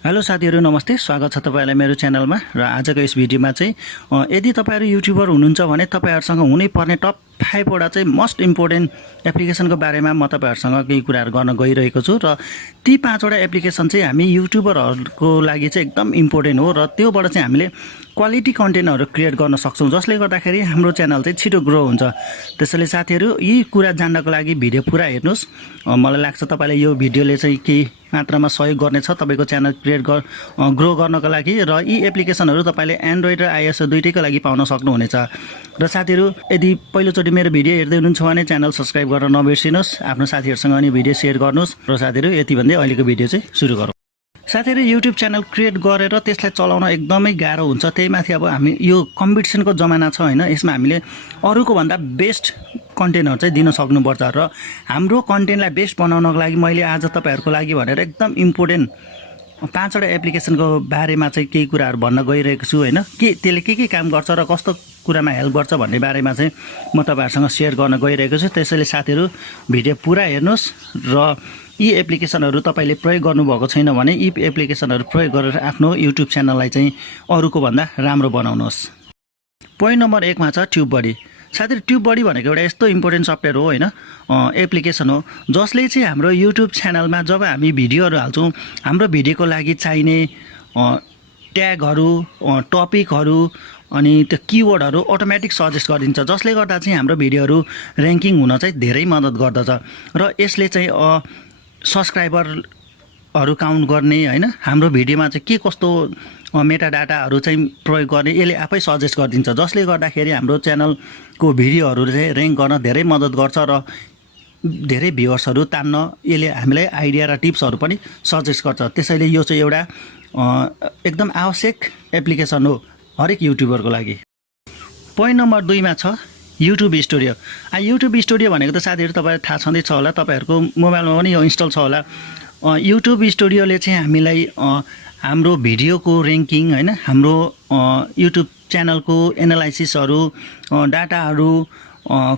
Hello साथीहरु नमस्ते स्वागत छ तपाईहरुलाई मेरो च्यानलमा र आजको यस भिडियोमा चाहिँ यदि तपाईहरु युट्युबर हुनुहुन्छ भने तपाईहरुसँग हुनै पर्ने टप 5 वटा चाहिँ मोस्ट इम्पोर्टेन्ट एप्लिकेसनको बारेमा म तपाईहरुसँग केही कुराहरु गर्न गइरहेको छु र ती 5 वटा एप्लिकेसन चाहिँ हामी युट्युबरहरुको लागि चाहिँ एकदम इम्पोर्टेन्ट हो र त्योबाट चाहिँ हामीले क्वालिटी कन्टेन्टहरु क्रिएट गर्न सक्छौं जसले गर्दाखेरि हाम्रो च्यानल चाहिँ छिटो ग्रो हुन्छ। त्यसैले साथीहरु यी कुरा जान्नको लागि भिडियो पुरा हेर्नुस्। मलाई लाग्छ तपाईलाई यो भिडियोले चाहिँ केही मात्रामा सहयोग गर्नेछ तपाईको च्यानल क्रिएट ग्रो गर्नको लागि र यी एप्लिकेसनहरु तपाईले एन्ड्रोइड र आइओएस दुईटैको लागि पाउन सक्नुहुनेछ। र साथीहरु यदि पहिलोचोटी मेरो भिडियो हेर्दै हुनुहुन्छ भने च्यानल सब्स्क्राइब गर्न नबिर्सिनुस्, आफ्नो साथीहरुसँग अनि भिडियो शेयर गर्नुस्। र साथीहरु यति भन्दै अहिलेको भिडियो चाहिँ सुरु गरौँ। साथीहरु युट्युब च्यानल क्रिएट गरेर त्यसलाई चलाउन एकदमै गाह्रो हुन्छ। त्यहीमाथि अब हामी यो कम्पिटिसनको जमाना छ हैन, यसमा हामीले अरूको भन्दा बेस्ट कन्टेन्टहरु चाहिँ दिन सक्नुपर्छ र हाम्रो कन्टेन्टलाई बेस्ट बनाउनको लागि मैले आज तपाईहरुको लागि भनेर एकदम इम्पोर्टेन्ट 5 वटा एप्लिकेसनको बारेमा चाहिँ केही कुराहरु भन्न गइरहेको छु हैन। त्यसले के काम गर्छ र कस्तो कुरामा हेल्प गर्छ भन्ने बारेमा चाहिँ म तपाईहरुसँग शेयर गर्न गइरहेको छु। त्यसैले साथीहरु भिडियो पुरा हेर्नुस् र यी एप्लिकेसनहरु तपाईले प्रयोग गर्नुभएको छैन भने यी एप्लिकेसनहरु प्रयोग गरेर आफ्नो युट्युब च्यानललाई चाहिँ अरूको भन्दा राम्रो बनाउनुहोस्। पोइन्ट नम्बर 1 मा छ ट्युब बडी। साथीहरु ट्युब बडी भनेको एउटा यस्तो इम्पोर्टेन्ट सफ्टवेयर हो हैन, एप्लिकेसन हो जसले चाहिँ हाम्रो युट्युब च्यानलमा जब हामी भिडियोहरु हाल्छौं हाम्रो भिडियोको लागि चाहिने ट्यागहरु, टपिकहरु अनि त्यो किवर्डहरु अटोमेटिक सजेस्ट गरिदिन्छ जसले गर्दा चाहिँ हाम्रो भिडियोहरु र्याङ्किङ हुन चाहिँ धेरै मद्दत गर्दछ। र यसले चाहिँ सब्स्क्राइबरहरु काउन्ट गर्ने हैन, हाम्रो भिडियोमा चाहिँ के कस्तो मेटा डाटाहरु चाहिँ प्रयोग गर्ने यसले आफै सजेस्ट गरिदिन्छ जसले गर्दाखेरि हाम्रो च्यानलको भिडियोहरु चाहिँ र्याङ्क गर्न धेरै मद्दत गर्छ र धेरै भ्युअर्सहरु तान्न यसले हामीलाई आइडिया र टिप्सहरु पनि सजेस्ट गर्छ। त्यसैले यो चाहिँ एउटा एकदम आवश्यक एप्लिकेसन हो हरेक युट्युबरको लागि। पोइन्ट नम्बर 2 मा छ YouTube स्टुडियो। YouTube स्टुडियो भनेको त साथीहरु तपाईहरुलाई थाहा छँदै छ होला, तपाईहरुको मोबाइलमा पनि यो इन्स्टल छ होला। YouTube स्टुडियोले चाहिँ हामीलाई हाम्रो भिडियोको र्याङ्किङ हैन, हाम्रो YouTube च्यानलको एनालाइसिसहरु, डाटाहरु,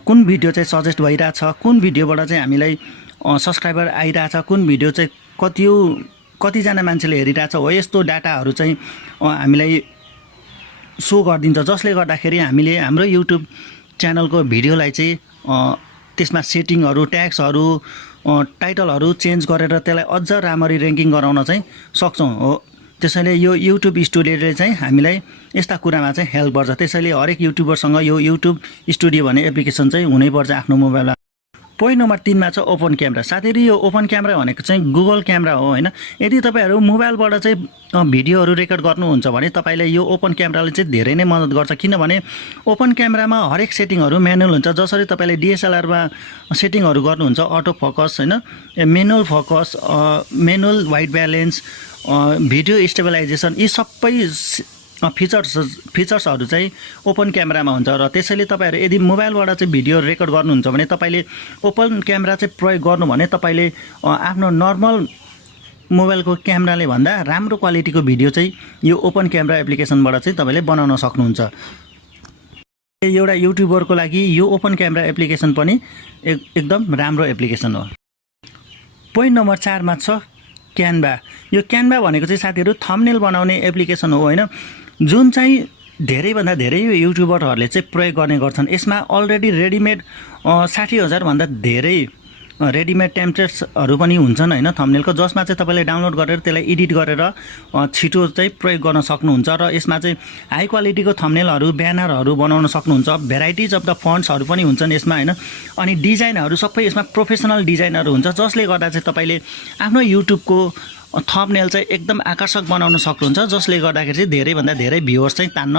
कुन भिडियो चाहिँ सजेस्ट भइराछ, कुन भिडियोबाट चाहिँ हामीलाई सब्स्क्राइबर आइराछ, कुन भिडियो चाहिँ कतिजना मान्छेले हेरिराछ हो यस्तो डाटाहरु चाहिँ हामीलाई शो गरिदिन्छ जसले गर्दाखेरि हामीले हाम्रो YouTube च्यानलको भिडियोलाई चाहिँ त्यसमा सेटिङहरु, ट्याग्सहरु, टाइटलहरु चेन्ज गरेर त्यसलाई अझ राम्ररी र्याङ्किङ गराउन चाहिँ सक्छौं हो। त्यसैले यो YouTube स्टुडियोले चाहिँ हामीलाई यस्ता कुरामा चाहिँ हेल्प गर्छ। त्यसैले हरेक युट्युबरसँग यो YouTube स्टुडियो भन्ने एप्लिकेसन चाहिँ हुनैपर्छ आफ्नो मोबाइलमा। पोइन्ट नम्बर 3 मा छ ओपन क्यामेरा। साथीहरु यो ओपन क्यामेरा भनेको चाहिँ गुगल क्यामेरा हो हैन। यदि तपाईहरु मोबाइलबाट चाहिँ भिडियोहरु रेकर्ड गर्नुहुन्छ भने तपाईले यो ओपन क्यामेराले चाहिँ धेरै नै मद्दत गर्छ, किनभने ओपन क्यामेरामा हरेक सेटिङहरु म्यानुअल हुन्छ। जसरी तपाईले DSLR मा सेटिङहरु गर्नुहुन्छ अटो फोकस हैन, manual focus, manual white balance, video stabilisation, यी सबै फिचर्सहरु चाहिँ ओपन क्यामेरामा हुन्छ। र त्यसैले तपाईहरु यदि मोबाइलबाट चाहिँ भिडियो रेकर्ड गर्नुहुन्छ भने तपाईले ओपन क्यामेरा चाहिँ प्रयोग गर्नु भने तपाईले आफ्नो नर्मल मोबाइलको क्यामेराले भन्दा राम्रो क्वालिटीको भिडियो चाहिँ यो ओपन क्यामेरा एप्लिकेसनबाट चाहिँ तपाईले बनाउन सक्नुहुन्छ। एउटा युट्युबरको लागि यो ओपन क्यामेरा एप्लिकेसन पनि एकदम राम्रो एप्लिकेसन हो। पोइन्ट नम्बर 4 मा छ क्यानभा। यो क्यानभा भनेको चाहिँ साथीहरु थम्बनेल बनाउने एप्लिकेसन हो हैन, जुन चाहिँ धेरै भन्दा धेरै युट्युबरहरुले चाहिँ प्रयोग गर्ने गर्छन्। यसमा अलरेडी रेडीमेड 60,000 भन्दा धेरै रेडीमेड टेम्पलेट्सहरु पनि हुन्छन् हैन थम्बनेलको, जसमा चाहिँ तपाईले डाउनलोड गरेर त्यसलाई एडिट गरेर छिटो चाहिँ प्रयोग गर्न सक्नुहुन्छ। र यसमा चाहिँ हाई क्वालिटीको थम्बनेलहरु, ब्यानरहरु बनाउन सक्नुहुन्छ। भेराइटिज अफ द फन्ट्सहरु पनि हुन्छन् यसमा हैन, अनि डिजाइनहरु सबै यसमा प्रोफेसनल डिजाइनहरु हुन्छ जसले गर्दा चाहिँ तपाईले आफ्नो युट्युबको थम्बनेल चाहिँ एकदम आकर्षक बनाउन सक्नुहुन्छ जसले गर्दाखेरि चाहिँ धेरै भन्दा धेरै भ्युअर्स चाहिँ तान्न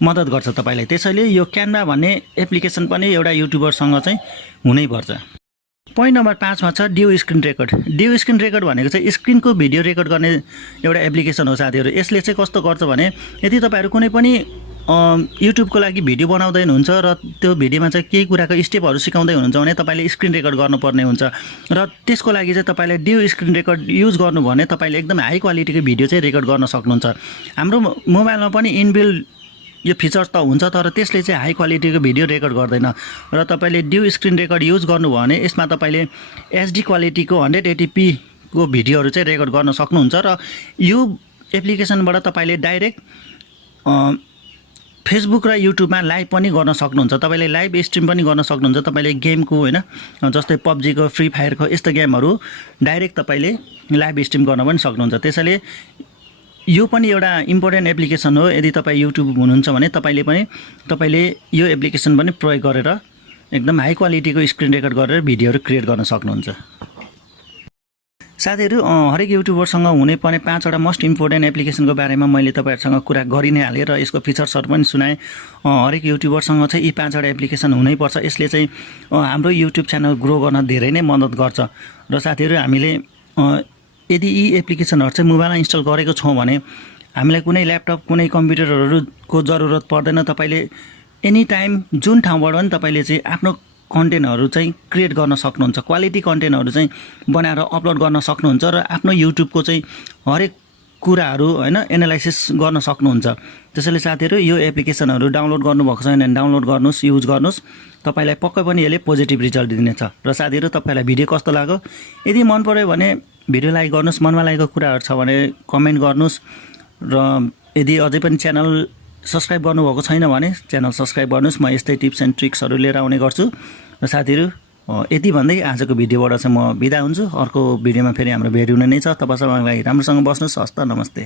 मद्दत गर्छ तपाईलाई। त्यसैले यो क्यानभा भन्ने एप्लिकेसन पनि एउटा युट्युबरसँग चाहिँ हुनै पर्छ। पोइन्ट नम्बर 5 मा छ due screen record. Due screen record भनेको चाहिँ स्क्रिनको भिडियो रेकर्ड गर्ने एउटा एप्लिकेसन हो साथीहरु। यसले चाहिँ कस्तो गर्छ भने यदि तपाईहरु कुनै पनि युट्युबको लागि भिडियो बनाउँदै हुनुहुन्छ र त्यो भिडियोमा चाहिँ केही कुराको स्टेपहरु सिकाउँदै हुनुहुन्छ भने तपाईले स्क्रिन रेकर्ड गर्नुपर्ने हुन्छ र त्यसको लागि चाहिँ तपाईले ड्यु स्क्रिन रेकर्ड युज गर्नु भने तपाईले एकदम हाई क्वालिटीको भिडियो चाहिँ रेकर्ड गर्न सक्नुहुन्छ। हाम्रो मोबाइलमा पनि इनबिल्ट यो फिचर त हुन्छ तर त्यसले चाहिँ हाई क्वालिटीको भिडियो रेकर्ड गर्दैन र तपाईले ड्यु स्क्रिन रेकर्ड युज गर्नुभयो भने यसमा तपाईले एचडी क्वालिटीको 180p को भिडियोहरू चाहिँ रेकर्ड गर्न सक्नुहुन्छ र यो एप्लिकेसनबाट तपाईले डाइरेक्ट फेसबुक र युट्युबमा लाइभ पनि गर्न सक्नुहुन्छ। तपाईले लाइभ स्ट्रिम पनि गर्न सक्नुहुन्छ। तपाईले गेमको हैन जस्तै PUBG को फ्री फायर को यस्तो गेमहरू डाइरेक्ट तपाईले लाइभ स्ट्रिम गर्न पनि सक्नुहुन्छ। त्यसैले यो पनि एउटा इम्पोर्टेन्ट एप्लिकेसन हो। यदि तपाई युट्युब हुनुहुन्छ भने तपाईले यो एप्लिकेसन पनि प्रयोग गरेर एकदम हाई क्वालिटीको स्क्रिन रेकर्ड गरेर भिडियोहरू क्रिएट गर्न सक्नुहुन्छ। साथीहरू हरेक युट्युबरसँग हुनै पर्ने 5 वटा मोस्ट इम्पोर्टेन्ट एप्लिकेसनको बारेमा मैले तपाईहरुसँग कुरा गरि नै हालेँ र यसको फिचर्सहरु पनि सुनाएँ। हरेक युट्युबरसँग चाहिँ यी 5 वटा एप्लिकेसन हुनै पर्छ। यसले चाहिँ हाम्रो युट्युब च्यानल ग्रो गर्न धेरै नै मद्दत गर्छ। र साथीहरू हामीले यदि यी एप्लिकेसनहरु चाहिँ मोबाइलमा इन्स्टल गरेको छौं भने हामीलाई कुनै ल्यापटप कुनै कम्प्युटरहरुको जरुरत पर्दैन। तपाईले एनी टाइम जुन ठाउँबाट पनि तपाईले चाहिँ आफ्नो कन्टेन्टहरु चाहिँ क्रिएट गर्न सक्नुहुन्छ। क्वालिटी कन्टेन्टहरु चाहिँ बनाएर अपलोड गर्न सक्नुहुन्छ र आफ्नो युट्युबको चाहिँ हरेक कुराहरु हैन एनालाइसिस गर्न सक्नुहुन्छ। त्यसैले साथीहरु यो एप्लिकेसनहरु डाउनलोड गर्नुभएको छैन भने डाउनलोड गर्नुस्, युज गर्नुस्। तपाईलाई पक्कै पनि यसले पोजिटिभ रिजल्ट दिनेछ। र साथीहरु तपाईलाई भिडियो कस्तो लाग्यो यदि मन पर्यो भने भिडियो लाइक गर्नुस्, मनमा लागेको कुराहरु छ भने कमेन्ट गर्नुस् र यदि अझै पनि च्यानल सब्स्क्राइब गर्नुभएको छैन भने च्यानल सब्स्क्राइब गर्नुस्। म यस्तै टिप्स एन्ड ट्रिक्सहरु लिएर आउने गर्छु। र साथीहरु यति भन्दै आजको भिडियोबाट चाहिँ म बिदा हुन्छु। अर्को भिडियोमा फेरि हाम्रो भेट हुने नै छ। तपाईहरुसँग लागि राम्रोसँग बस्नुस्। हस्त नमस्ते।